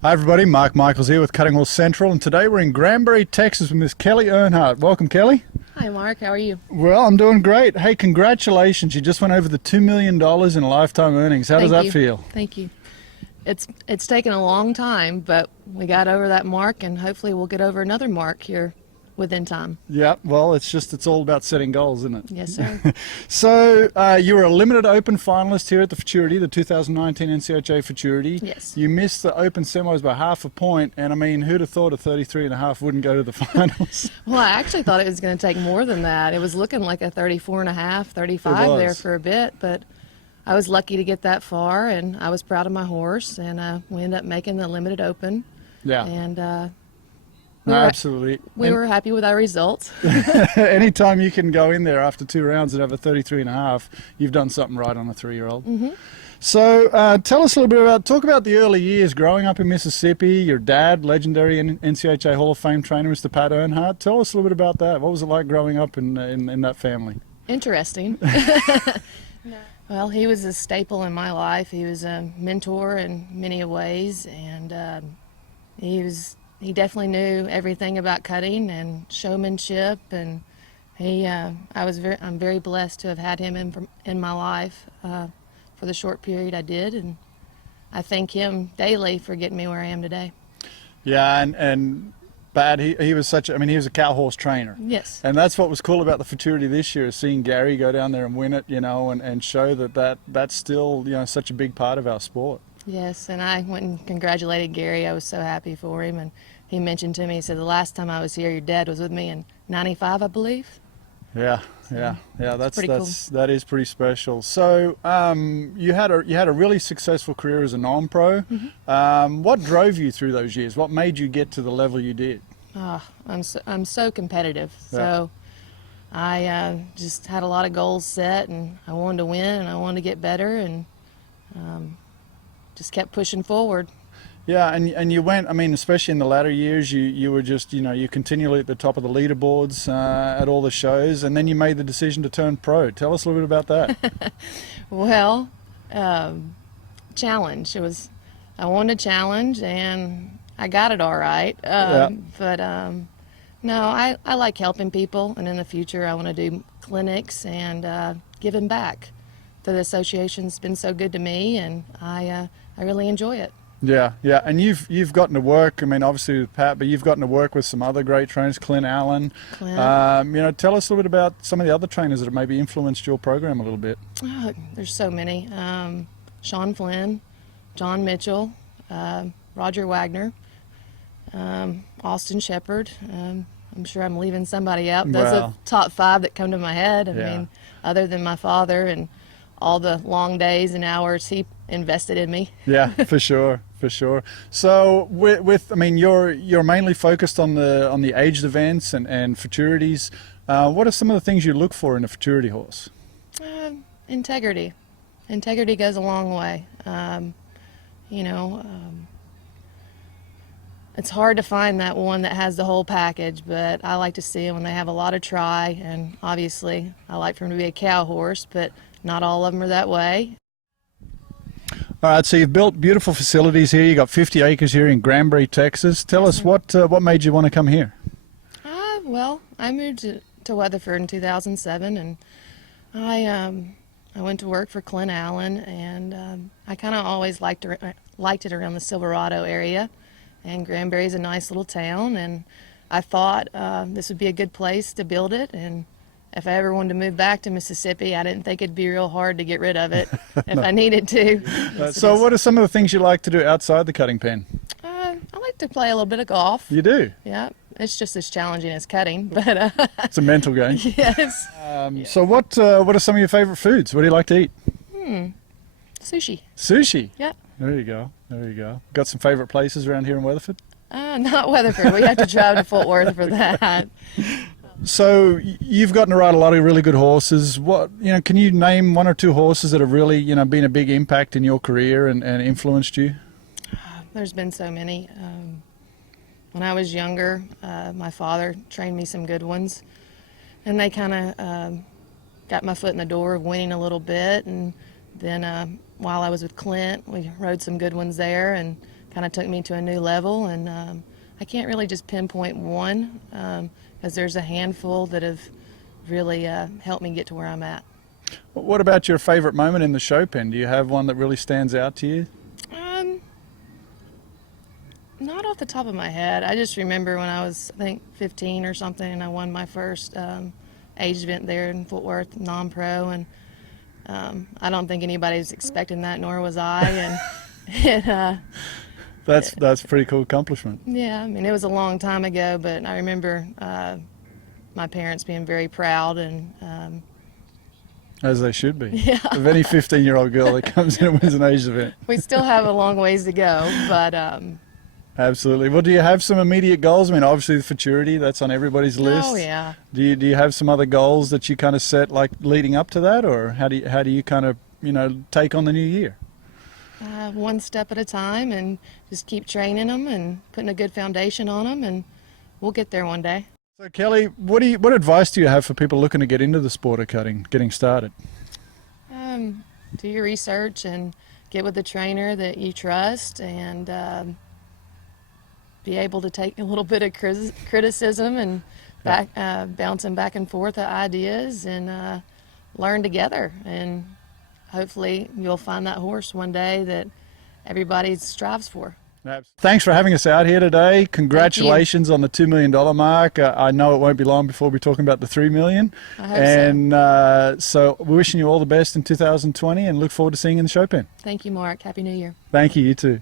Hi everybody, Mark Michaels here with Cutting Horse Central, and today we're in Granbury, Texas with Miss KELLE EARNHEART. Welcome, Kelly. Hi Mark, how are you? Well, I'm doing great. Hey, congratulations. You just went over the $2 million in lifetime earnings. How does that feel? Thank you. It's taken a long time, but we got over that mark, and hopefully we'll get over another mark here within time. Yeah, well, it's all about setting goals, isn't it? Yes, sir. So you were a limited open finalist here at the Futurity, the 2019 NCHA Futurity. Yes. You missed the open semis by half a point, and I mean, who'd have thought a 33.5 wouldn't go to the finals? Well, I actually thought it was going to take more than that. It was looking like a 34.5, 35 there for a bit, but I was lucky to get that far, and I was proud of my horse, and we ended up making the limited open. Yeah. And absolutely. We were happy with our results. Anytime you can go in there after 2 rounds and have a 33.5, you've done something right on a 3-year-old. Mm-hmm. So tell us a little bit talk about the early years growing up in Mississippi. Your dad, legendary NCHA Hall of Fame trainer, Mr. Pat Earnhardt. Tell us a little bit about that. What was it like growing up in that family? Interesting. Well, he was a staple in my life. He was a mentor in many ways, and he definitely knew everything about cutting and showmanship, and I'm very blessed to have had him in my life for the short period I did, and I thank him daily for getting me where I am today. Yeah, and Bad, he was he was a cow horse trainer. Yes. And that's what was cool about the Futurity this year, is seeing Gary go down there and win it, and show that's still, such a big part of our sport. Yes, and I went and congratulated Gary. I was so happy for him, and he mentioned to me, he said, the last time I was here, your dad was with me in '95, I believe. Yeah, so yeah, cool. That is pretty special. So you had a really successful career as a non-pro. Mm-hmm. What drove you through those years? What made you get to the level you did? I'm so competitive. Yeah. So I just had a lot of goals set, and I wanted to win, and I wanted to get better, and just kept pushing forward. Yeah, and you went, especially in the latter years, you were just, you continually at the top of the leaderboards at all the shows, and then you made the decision to turn pro. Tell us a little bit about that. Well, challenge. I wanted a challenge, and I got it all right. Yeah. But no, I like helping people, and in the future I want to do clinics and giving back. The association's been so good to me, and I really enjoy it. Yeah, and you've gotten to work, obviously with Pat, but you've gotten to work with some other great trainers, Clint Allen. Tell us a little bit about some of the other trainers that have maybe influenced your program a little bit. Oh, there's so many. Sean Flynn, John Mitchell, Roger Wagner, Austin Shepard. I'm sure I'm leaving somebody out. Those are the top 5 that come to my head. I mean, other than my father and all the long days and hours he invested in me. Yeah, for sure. So you're mainly focused on the aged events and futurities. What are some of the things you look for in a futurity horse? Integrity. Integrity goes a long way. It's hard to find that one that has the whole package, but I like to see them when they have a lot of try, and obviously I like for them to be a cow horse, but not all of them are that way. All right, so you've built beautiful facilities here. You got 50 acres here in Granbury, Texas. Tell us what made you want to come here? Well, I moved to Weatherford in 2007, and I went to work for Clint Allen, and I kind of always liked it around the Silverado area, and Granbury's a nice little town, and I thought this would be a good place to build it. And if I ever wanted to move back to Mississippi, I didn't think it'd be real hard to get rid of it if I needed to. So what are some of the things you like to do outside the cutting pen? I like to play a little bit of golf. You do? Yeah. It's just as challenging as cutting, but it's a mental game. Yes. So what are some of your favorite foods? What do you like to eat? Sushi. Sushi? Yeah. There you go. Got some favorite places around here in Weatherford? Not Weatherford. We have to drive to Fort Worth for that. So you've gotten to ride a lot of really good horses. Can you name 1 or 2 horses that have really, been a big impact in your career and influenced you? There's been so many. When I was younger, my father trained me some good ones, and they kind of got my foot in the door of winning a little bit. And then while I was with Clint, we rode some good ones there, and kind of took me to a new level. And I can't really just pinpoint one, because there's a handful that have really helped me get to where I'm at. What about your favorite moment in the show pen? Do you have one that really stands out to you? Not off the top of my head. I just remember when I was, I think, 15 or something, and I won my first age event there in Fort Worth, non-pro, and I don't think anybody was expecting that, nor was I. And That's a pretty cool accomplishment. yeah, I mean, it was a long time ago, but I remember my parents being very proud, and As they should be. yeah, Of any 15-year-old girl that comes in and wins an age event. we still have a long ways to go, but Absolutely. Well, do you have some immediate goals? I mean, obviously the futurity, that's on everybody's list. oh yeah. Do you have some other goals that you kind of set, like leading up to that, or how do you kind of, take on the new year? One step at a time, and just keep training them and putting a good foundation on them, and we'll get there one day. So Kelly, what advice do you have for people looking to get into the sport of cutting, getting started? Do your research and get with a trainer that you trust, and be able to take a little bit of criticism and bouncing back and forth of ideas, and learn together. And hopefully you'll find that horse one day that everybody strives for. Thanks for having us out here today. Congratulations on the $2 million mark. I know it won't be long before we're talking about the $3 million. I hope and so we're wishing you all the best in 2020 and look forward to seeing you in the show pen. Thank you, Mark. Happy New Year. Thank you, you too.